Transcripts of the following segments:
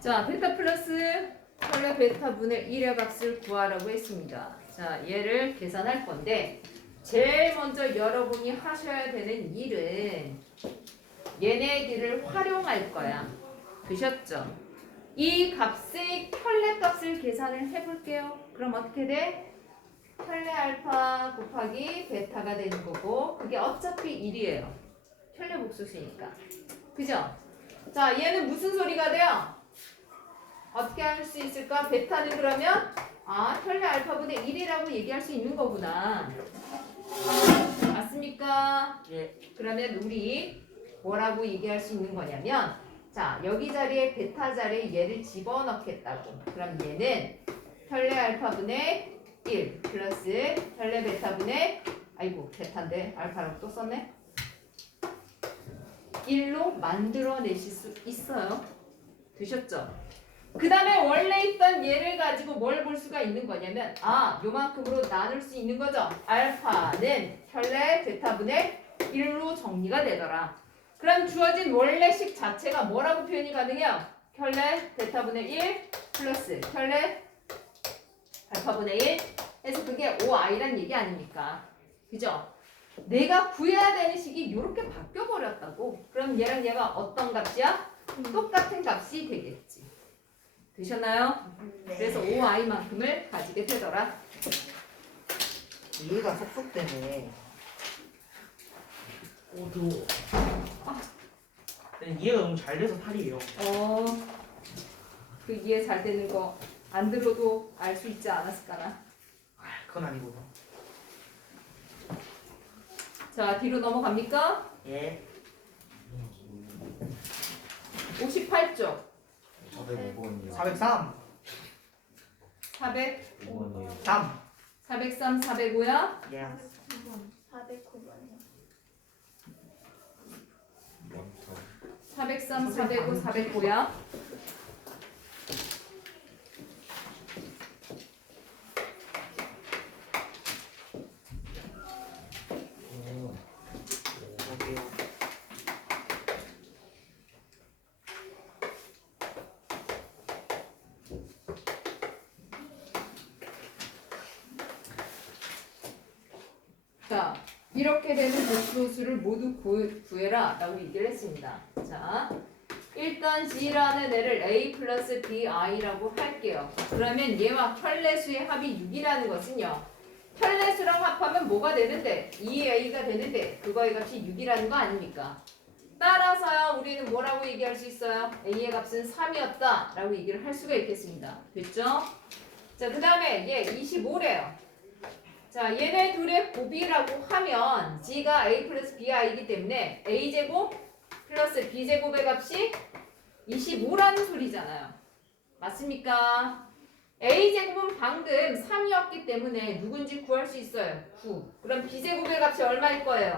자, 베타 플러스 혈내 베타분의 1의 값을 구하라고 했습니다. 자, 얘를 계산할 건데 제일 먼저 여러분이 하셔야 되는 일은 얘네들을 활용할 거야. 되셨죠? 이 값의 혈내 값을 계산을 해볼게요. 그럼 어떻게 돼? 혈내 알파 곱하기 베타가 되는 거고 그게 어차피 1이에요. 혈내 복수시니까. 그죠? 자, 얘는 무슨 소리가 돼요? 어떻게 할 수 있을까? 베타는 그러면 혈내 알파분의 1이라고 얘기할 수 있는 거구나. 맞습니까? 예. 그러면 우리 뭐라고 얘기할 수 있는 거냐면 자, 여기 자리에 베타 자리에 얘를 집어넣겠다고. 그럼 얘는 혈내 알파분의 1 플러스 혈내 베타분의 베타인데 알파라고 또 썼네. 1로 만들어내실 수 있어요. 되셨죠? 그 다음에 원래 있던 얘를 가지고 뭘 볼 수가 있는 거냐면 요만큼으로 나눌 수 있는 거죠. 알파는 혈내 베타분의 1로 정리가 되더라. 그럼 주어진 원래식 자체가 뭐라고 표현이 가능해요? 혈내 베타분의 1 플러스 혈내 알파분의 1 해서 그게 5i란 얘기 아닙니까? 그죠? 내가 구해야 되는 식이 이렇게 바뀌어버렸다고. 그럼 얘랑 얘가 어떤 값이야? 똑같은 값이 되겠지. 되셨나요? 네. 그래서 5i만큼을 가지게 되더라. 이해가 속속되네. 오도. 이해가 너무 잘 돼서 탈이에요. 그 이해 잘 되는 거 안 들어도 알 수 있지 않았을까나. 그건 아니고요. 자, 뒤로 넘어갑니까? 예. 58쪽 405번이요. 403. 400, 5번이요. 3. 403, 405야? 예. 409번이요. 403, 405, 405야? 여기요. 자, 이렇게 되는 복수수를 모두 구해라 라고 얘기를 했습니다. 자, 일단 G라는 애를 A 플러스 BI라고 할게요. 그러면 얘와 혈내수의 합이 6이라는 것은요. 혈내수랑 합하면 뭐가 되는데? 2A가 되는데 그거의 값이 6이라는 거 아닙니까? 따라서요 우리는 뭐라고 얘기할 수 있어요? A의 값은 3이었다 라고 얘기를 할 수가 있겠습니다. 됐죠? 자, 그 다음에 얘 25래요. 자, 얘네 둘의 곱이라고 하면 G가 A 플러스 BI이기 때문에 A제곱 플러스 B제곱의 값이 25라는 소리잖아요. 맞습니까? A제곱은 방금 3이었기 때문에 누군지 구할 수 있어요. 9. 그럼 B제곱의 값이 얼마일 거예요?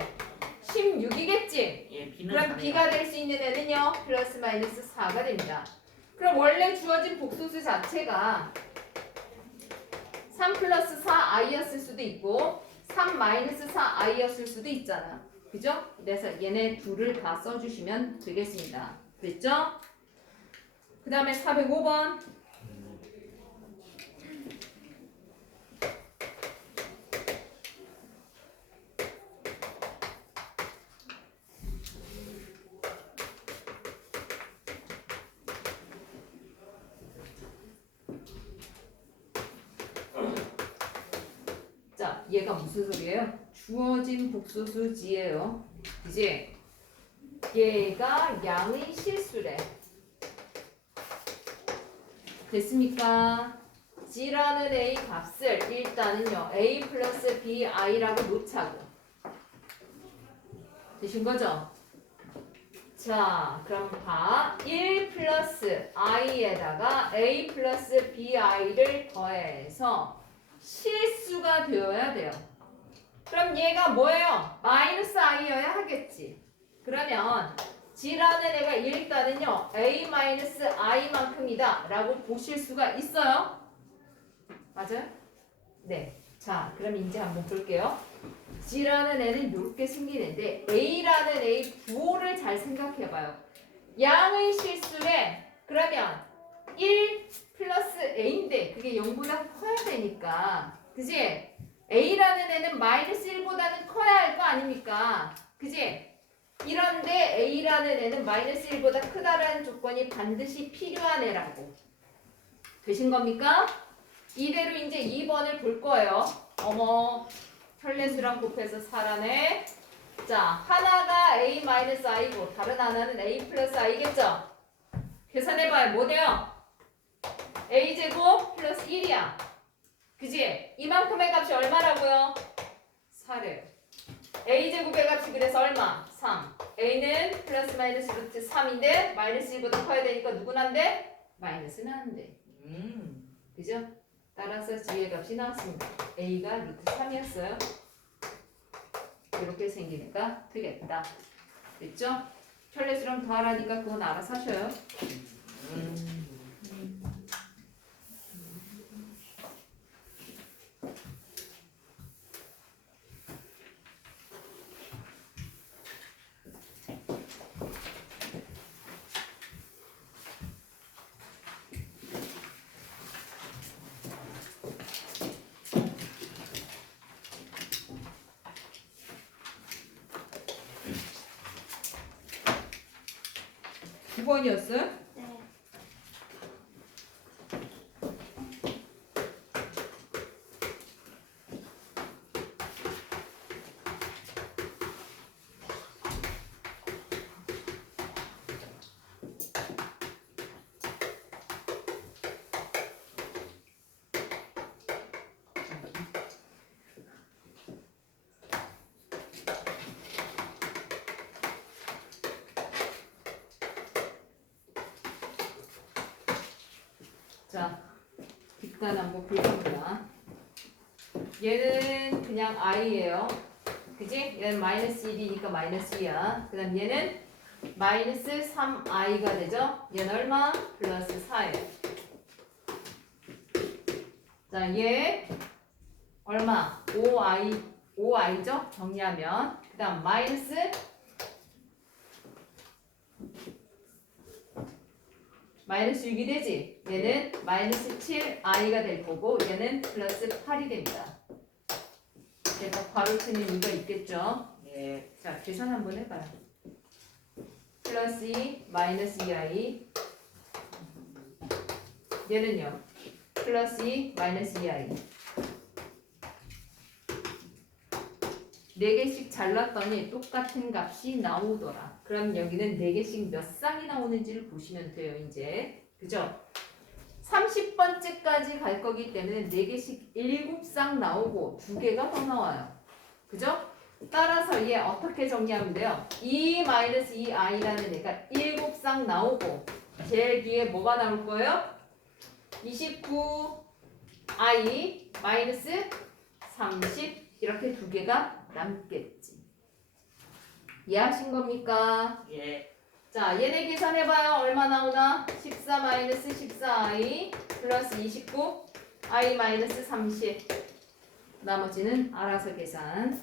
16이겠지? 예, B는 그럼 4네요. B가 될 수 있는 애는요? 플러스 마이너스 4가 됩니다. 그럼 원래 주어진 복소수 자체가 3 플러스 4i였을 수도 있고 3 마이너스 4i였을 수도 있잖아. 그죠? 그래서 얘네 둘을 다 써주시면 되겠습니다. 됐죠? 그 다음에 405번. 자, 얘가 무슨 소리예요? 주어진 복소수 G예요. 그지? 얘가 양의 실수래. 됐습니까? G라는 A 값을 일단은요 A 플러스 BI라고 놓자고. 되신 거죠? 자, 그럼 봐. 1 플러스 I에다가 A 플러스 BI를 더해서 실수가 되어야 돼요. 그럼 얘가 뭐예요? 마이너스 i여야 하겠지. 그러면 G라는 애가 일단은요 A 마이너스 i만큼이다 라고 보실 수가 있어요. 맞아요? 네. 자, 그럼 이제 한번 볼게요. G라는 애는 이렇게 생기는데 A라는 A 구호를 잘 생각해봐요. 양의 실수에 그러면 1 플러스 a인데 그게 0보다 커야 되니까 그지? a라는 애는 마이너스 1보다는 커야 할 거 아닙니까? 그지? 이런데 a라는 애는 마이너스 1보다 크다라는 조건이 반드시 필요한 애라고. 되신 겁니까? 이대로 이제 2번을 볼 거예요. 어머, 혈례수랑 곱해서 4라네. 자, 하나가 a 마이너스 i고 다른 하나는 a 플러스 i겠죠? 계산해봐요. 뭐 돼요? a제곱 플러스 1이야. 그지? 이만큼의 값이 얼마라고요? 4래요. a제곱의 값이 그래서 얼마? 3. a는 플러스 마이너스 루트 3인데 마이너스 1보다 커야 되니까 누구는 안 돼? 마이너스는 안 돼. 그죠? 따라서 g의 값이 나왔습니다. a가 루트 3이었어요. 이렇게 생기니까 되겠다. 됐죠? 혈례수랑 더하라니까 그건 알아서 하셔요. 두 번이었어요? 네. 자, 뒷단 한번 볼 겁니다. 얘는 그냥 i예요. 그지? 얘는 마이너스 1이니까 마이너스 2야. 그 다음 얘는 마이너스 3i가 되죠? 얘는 얼마? 플러스 4예요. 자, 얘 얼마? 5i죠? 정리하면. 그 다음 마이너스 마이너스 6이 되지? 얘는 마이너스 7i가 될 거고 얘는 플러스 8이 됩니다. 제가 괄호 치는 이유가 있겠죠? 예. 자, 계산 한번 해봐요. 플러스 2 마이너스 2i 얘는요? 플러스 2 마이너스 2i 4개씩 잘랐더니 똑같은 값이 나오더라. 그럼 여기는 4개씩 몇 쌍이 나오는지를 보시면 돼요. 이제 그죠? 30번째까지 갈 거기 때문에 4개씩 7쌍 나오고 2개가 더 나와요. 그죠? 따라서 얘 어떻게 정리하면 돼요? 2-2i라는 애가 7쌍 나오고 제일 뒤에 뭐가 나올 거예요? 29i 마이너스 30 이렇게 2개가 남겠지. 이해하신 겁니까? 예. 자, 얘네 계산해봐요. 얼마 나오나? 14 마이너스 14i 플러스 29 i 마이너스 30 나머지는 알아서 계산.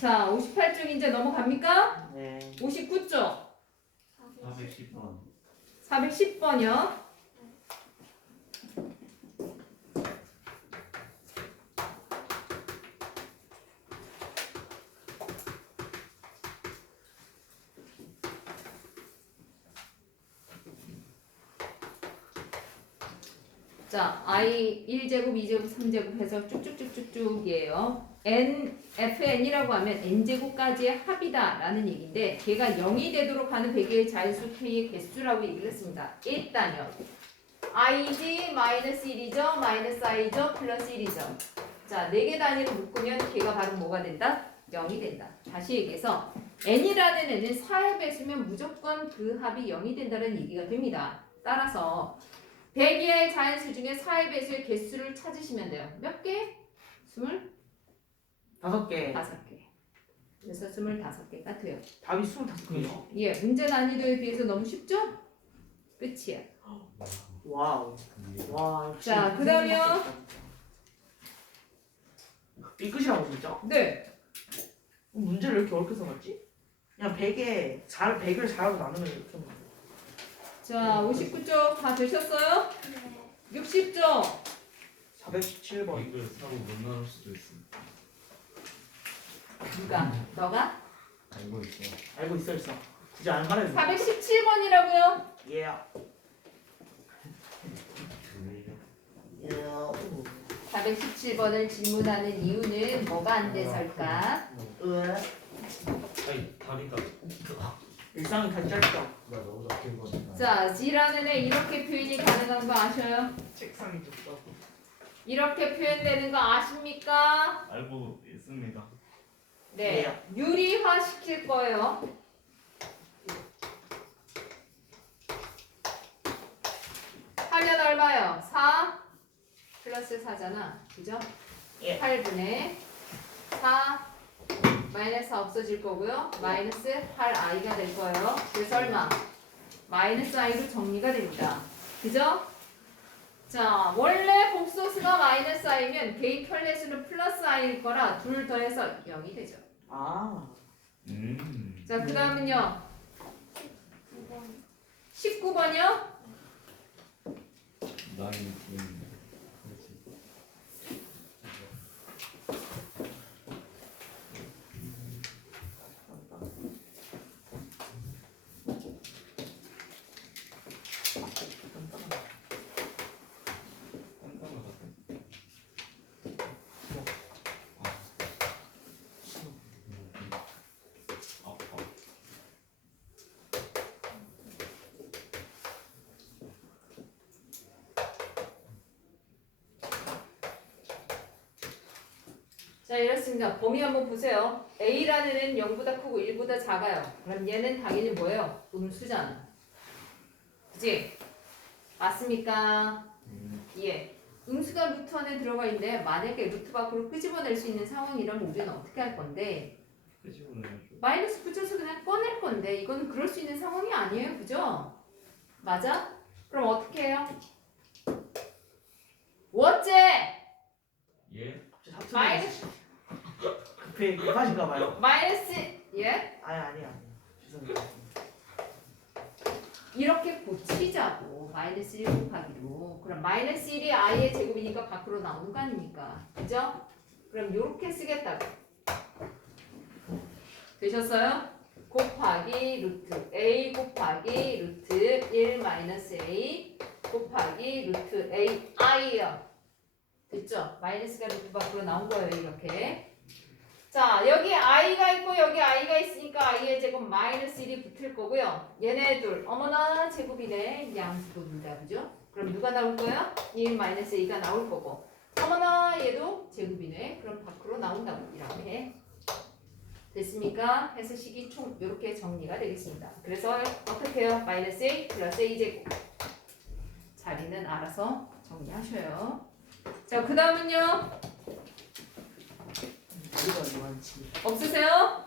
자, 58쪽 이제 넘어갑니까? 네. 59쪽 410번. 410번이요. 자, i 1제곱, 2제곱, 3제곱 해서 쭉쭉쭉쭉쭉이에요. fn이라고 하면 n제곱까지의 합이다 라는 얘기인데 걔가 0이 되도록 하는 배개의 자연수 k의 개수라고 얘기를 했습니다. 일단요. ig 마이너스 1이죠. 마이너스 i죠. 플러스 1이죠. 자, 4개 단위로 묶으면 걔가 바로 뭐가 된다? 0이 된다. 다시 얘기해서 n이라는 애는 4의 배수면 무조건 그 합이 0이 된다는 얘기가 됩니다. 따라서 배기의 자연수 중에 4의 배수의 개수를 찾으시면 돼요. 몇 개? 5개. 5개. 그래서 25개가 돼요. 답이 25개요. 예, 문제 난이도에 비해서 너무 쉽죠? 끝이야. 와우. 와. 역시 자, 그다음이요. 이 끝이라고 진짜? 네. 문제를 왜 이렇게 어렵게 써놨지? 그냥 100을 잘하고 나누면 이렇게 하면 돼. 자, 59쪽 다 되셨어요? 네. 60쪽. 417번. 이걸 사고 못 나눌 수도 있어. 누가? 너가? 알고 있어. 알고 있어. 굳이 안 가려도 돼. 417번이라고요? 예. 417번을 질문하는 이유는 뭐가 안 돼서일까? 아니 다리가 일상이 다 짧죠. 나 너무 작게 거니까. 자, G라는 애 이렇게 표현이 가능한 거 아셔요? 책상이 좁다. 이렇게 표현되는 거 아십니까? 알고 있습니다. 네, 유리화 시킬 거예요. 하면 얼마요? 4 플러스 4잖아. 그죠? 예. 8분의 4 마이너스 4 없어질 거고요. 마이너스 8i가 될 거예요. 그래서 얼마? 마이너스 i로 정리가 됩니다. 그죠? 자, 원래 복소수가 마이너스 i면 개인 편례수는 플러스 i일 거라 둘 더해서 0이 되죠. 아. 자, 그 다음은요. 9번. 19번이요. 나이 그렇지. 깜깜한 것 같아. 아파. 자, 이렇습니다. 범위 한번 보세요. A라는 애는 0보다 크고 1보다 작아요. 그럼 얘는 당연히 뭐예요? 음수잖아. 그치? 맞습니까? 예. 음수가 루트 안에 들어가 있는데 만약에 루트 밖으로 끄집어낼 수 있는 상황이라면 우리는 어떻게 할 건데? 끄집어내줘. 마이너스 붙여서 그냥 꺼낼 건데 이건 그럴 수 있는 상황이 아니에요. 그죠? 맞아? 그럼 어떻게 해요? 어째? 예? 마이너스 급하신가 봐요. 마이너스 예? 아니야. 죄송해요. 이렇게 고치자고 마이너스 1 곱하기로 그럼 마이너스 1이 i의 제곱이니까 밖으로 나오는 거 아닙니까? 그죠? 그럼 이렇게 쓰겠다고 되셨어요? 곱하기 루트 a 곱하기 루트 1 마이너스 a 곱하기 루트 a i요 됐죠? 마이너스가 루트 밖으로 나온 거예요 이렇게 자, 여기 i가 있고 여기 i가 있으니까 i의 제곱 마이너스 1이 붙을 거고요. 얘네 둘, 어머나 제곱이네. 양수도 둘다 그죠? 그럼 누가 나올 거야? 1 마이너스 2가 나올 거고. 어머나 얘도 제곱이네. 그럼 밖으로 나온다고 이렇게. 됐습니까? 해서 식이 총 이렇게 정리가 되겠습니다. 그래서 어떻게 해요? 마이너스 a 플러스 a 제곱. 자리는 알아서 정리하셔요. 자, 그 다음은요. 없으세요?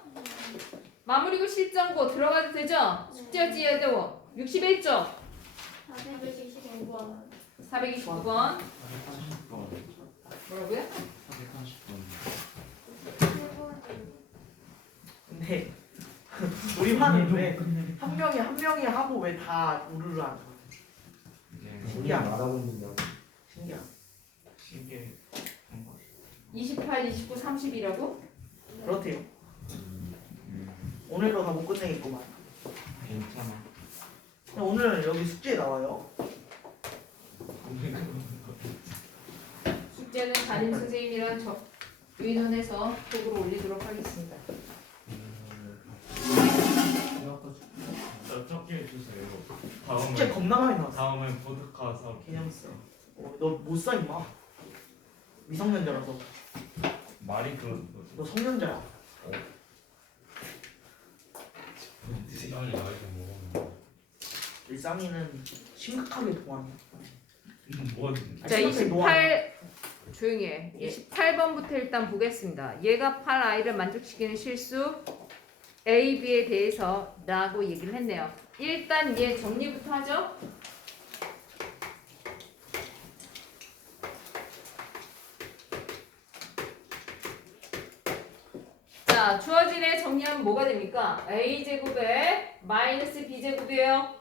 마무리고 실전고 들어가도 되죠? 숙제 지어도 61쪽 425번. 429번 430번. 뭐라고요? 430번. 근데 우리 화는 왜 한 명이 하고 왜 다 우르르 하는 거야? 이제 신기하다. 말하고 있는데 신기하다. 신기해. 28, 29, 30이라고? 그렇대요. 오늘도 다 못 끝내겠구만. 괜찮아. 근데 오늘 여기 숙제 나와요. 숙제는 담임 선생님이랑 저 의논해서 톡으로 올리도록 하겠습니다. 나 적게 주세요. 숙제 겁나 많이 나왔어. 다음에 보드카 사. 개념 써. 너 못 써 임마. 미성년자라서. 말이 그런 너 성년자야. 시간을 나이도 먹으면. 일상이는 심각하게 동안이야. 뭔? 자, 28 조용히 해. 28번부터 일단 보겠습니다. 얘가 8i를 만족시키는 실수 A, B에 대해서 라고 얘기를 했네요. 일단 얘 정리부터 하죠. 자, 주어진 애 정리하면 뭐가 됩니까? A제곱에 마이너스 B제곱이에요.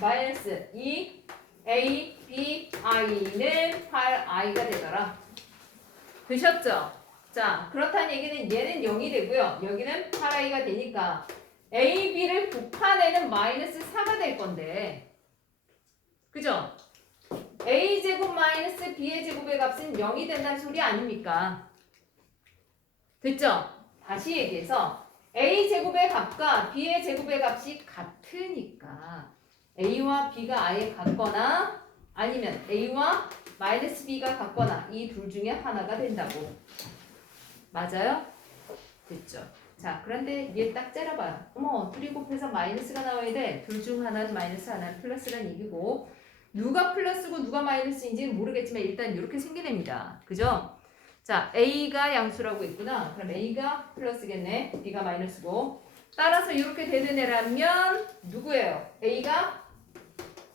마이너스 2 A, B, I는 8I가 되더라. 되셨죠? 자, 그렇다는 얘기는 얘는 0이 되고요. 여기는 8I가 되니까 A, B를 곱하내는 마이너스 4가 될 건데 그죠? A제곱 마이너스 B의 제곱의 값은 0이 된다는 소리 아닙니까? 됐죠? 다시 얘기해서 A제곱의 값과 B의 제곱의 값이 같으니까 A와 B가 아예 같거나 아니면 A와 마이너스 B가 같거나 이 둘 중에 하나가 된다고. 맞아요? 됐죠? 자, 그런데 얘 딱 째려봐요. 어머, 둘이 곱해서 마이너스가 나와야 돼. 둘 중 하나는 마이너스, 하나는 플러스란 얘기고 누가 플러스고 누가 마이너스인지는 모르겠지만 일단 이렇게 생기됩니다. 그죠? 자, A가 양수라고 있구나. 그럼 A가 플러스겠네. B가 마이너스고. 따라서 이렇게 되는 애라면 누구예요? A가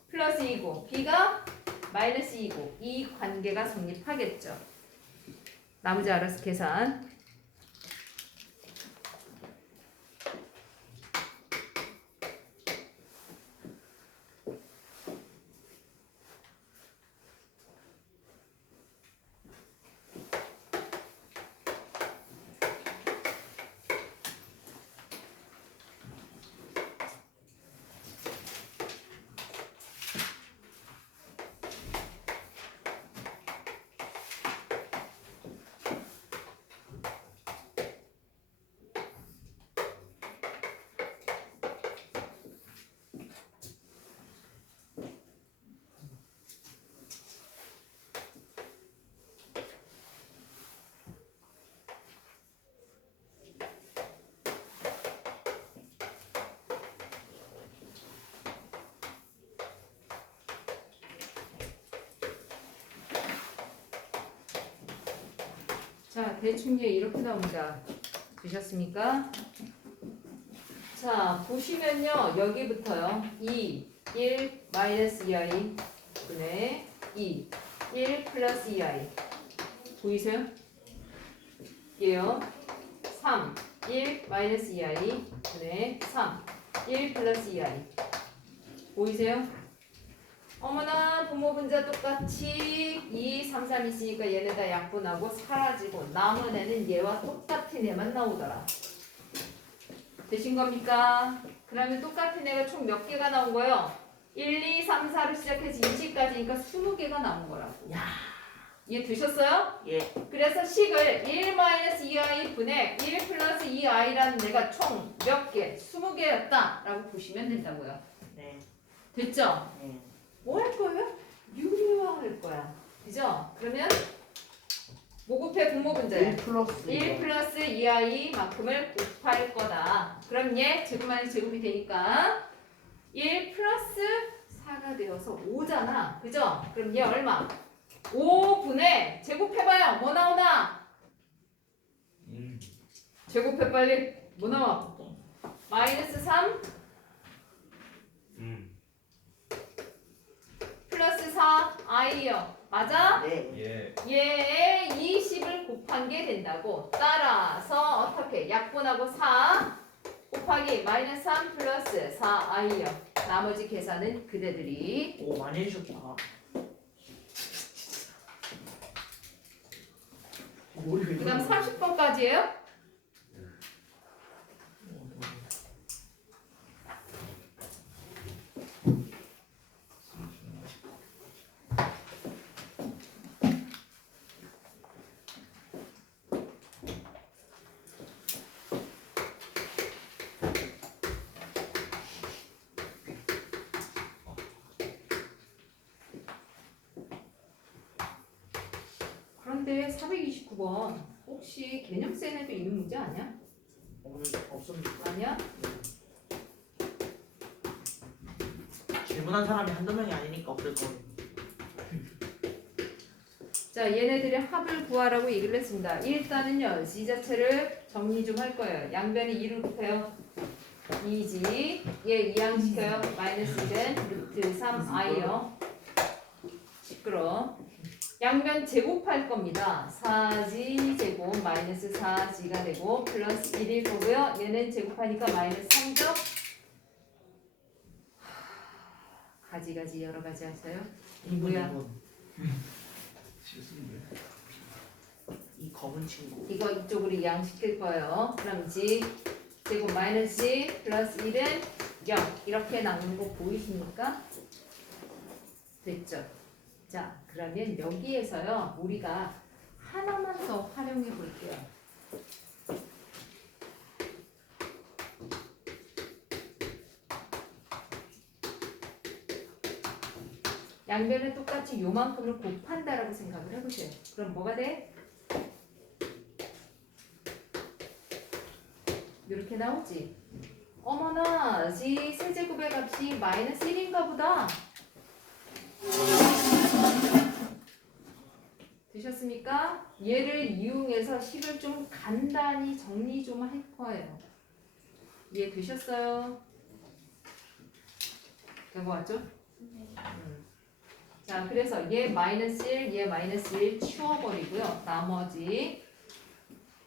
플러스 2고 B가 마이너스 2고 이 관계가 성립하겠죠. 나머지 알아서 계산. 자, 대충 얘 이렇게 나옵니다. 되셨습니까? 자, 보시면요. 여기부터요. 2, 1, 마이너스 2i 분의 2, 1 플러스 2i 보이세요? 얘요. 3, 1 마이너스 2i 분의 3, 1 플러스 2i 보이세요? 어머나 부모 분자 똑같이 2, 3, 3 있으니까 얘네 다 약분하고 사라지고 남은 애는 얘와 똑같은 애만 나오더라. 되신 겁니까? 그러면 똑같은 애가 총 몇 개가 나온 거예요? 1, 2, 3, 4로 시작해서 20까지니까 20개가 나온 거라고. 야, 이해 되셨어요? 예. 그래서 식을 1-2i 분의 1 플러스 2i라는 애가 총 몇 개? 20개였다 라고 보시면 된다고요. 네. 됐죠? 네. 뭐 할 거예요? 유리화 할 거야. 그죠? 그러면 뭐 곱해 분모 1 분자야? 플러스 1 플러스 2i 만큼을 곱할 거다. 그럼 얘 제곱만이 제곱이 되니까 1 플러스 4가 되어서 5잖아. 그죠? 그럼 얘 얼마? 5분의 제곱해봐요. 뭐 나오나? 제곱해 빨리. 뭐 나와? 마이너스 3 플러스 4 i요. 맞아? 네. 예. 얘의 20을 곱한 게 된다고. 따라서 어떻게? 약분하고 4 곱하기 마이너스 3 플러스 4i요. 나머지 계산은 그대들이. 오, 많이 해주셨다. 그 다음 30번까지예요? 그런데 429번 혹시 개념센에도 있는 문제 아니야? 오늘 없습니다. 아니야? 질문한 사람이 한두 명이 아니니까 없을 거예요. 자, 얘네들의 합을 구하라고 얘기를 했습니다. 일단은요, 이 자체를 정리 좀 할 거예요. 양변에 2를 곱해요. 2지. 얘 2양 시켜요. 마이너스 1은 루트 3i요. 시끄러. 양변 제곱할 겁니다. 4g 제곱 마이너스 4g가 되고 플러스 1일 거고요. 얘는 제곱하니까 마이너스 3죠. 가지가지 여러 가지 하세요. 2번 뭐야? 2번. 실수인데. 이 검은 친구. 이거 이쪽으로 이항시킬 거예요. 그럼 G 제곱 마이너스 G 플러스 1은 0 이렇게 나오는 거 보이십니까? 됐죠? 자 그러면 여기에서요 우리가 하나만 더 활용해 볼게요. 양변을 똑같이 요만큼을 곱한다라고 생각을 해보세요. 그럼 뭐가 돼? 이렇게 나오지? 어머나, G 세제곱의 값이 마이너스 1인가 보다. 되셨습니까? 얘를 이용해서 식을 좀 간단히 정리 좀 할 거예요. 이해되셨어요? 된 거 같죠? 자, 그래서 얘 마이너스 1, 얘 마이너스 1 치워버리고요. 나머지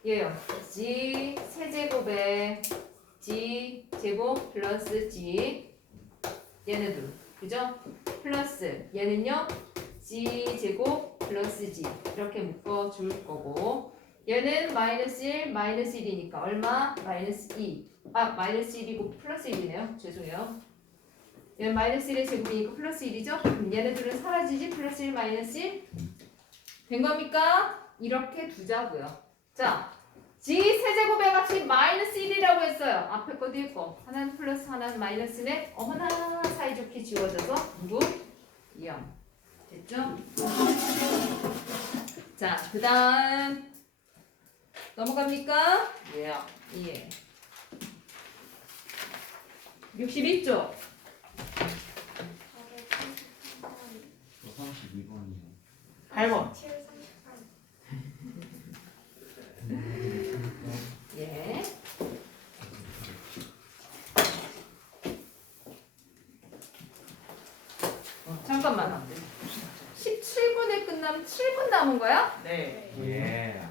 얘요. G 세제곱에 G 제곱 플러스 G 얘네들 그죠? 플러스 얘는요 G 제곱 플러스 G 이렇게 묶어줄 거고 얘는 마이너스 1 마이너스 1이니까 얼마? 마이너스 2 마이너스 1이고 플러스 1이네요. 죄송해요. 얘는 마이너스 1의 제곱이니까 플러스 1이죠? 그럼 얘네들은 사라지지? 플러스 1 마이너스 1 된 겁니까? 이렇게 두자고요. 자, G 세제곱의 값이 마이너스 1이라고 했어요. 앞에 거 뒤에 거. 하나는 플러스 하나는 마이너스네. 어머나 사이좋게 지워져서 누구? 0. 됐죠? 자, 그 다음 넘어갑니까? 예. 예. 61조. 32번이요. 8번. 7, 33. 예. 잠깐만. 17분에 끝나면 7분 남은 거야? 네. 예.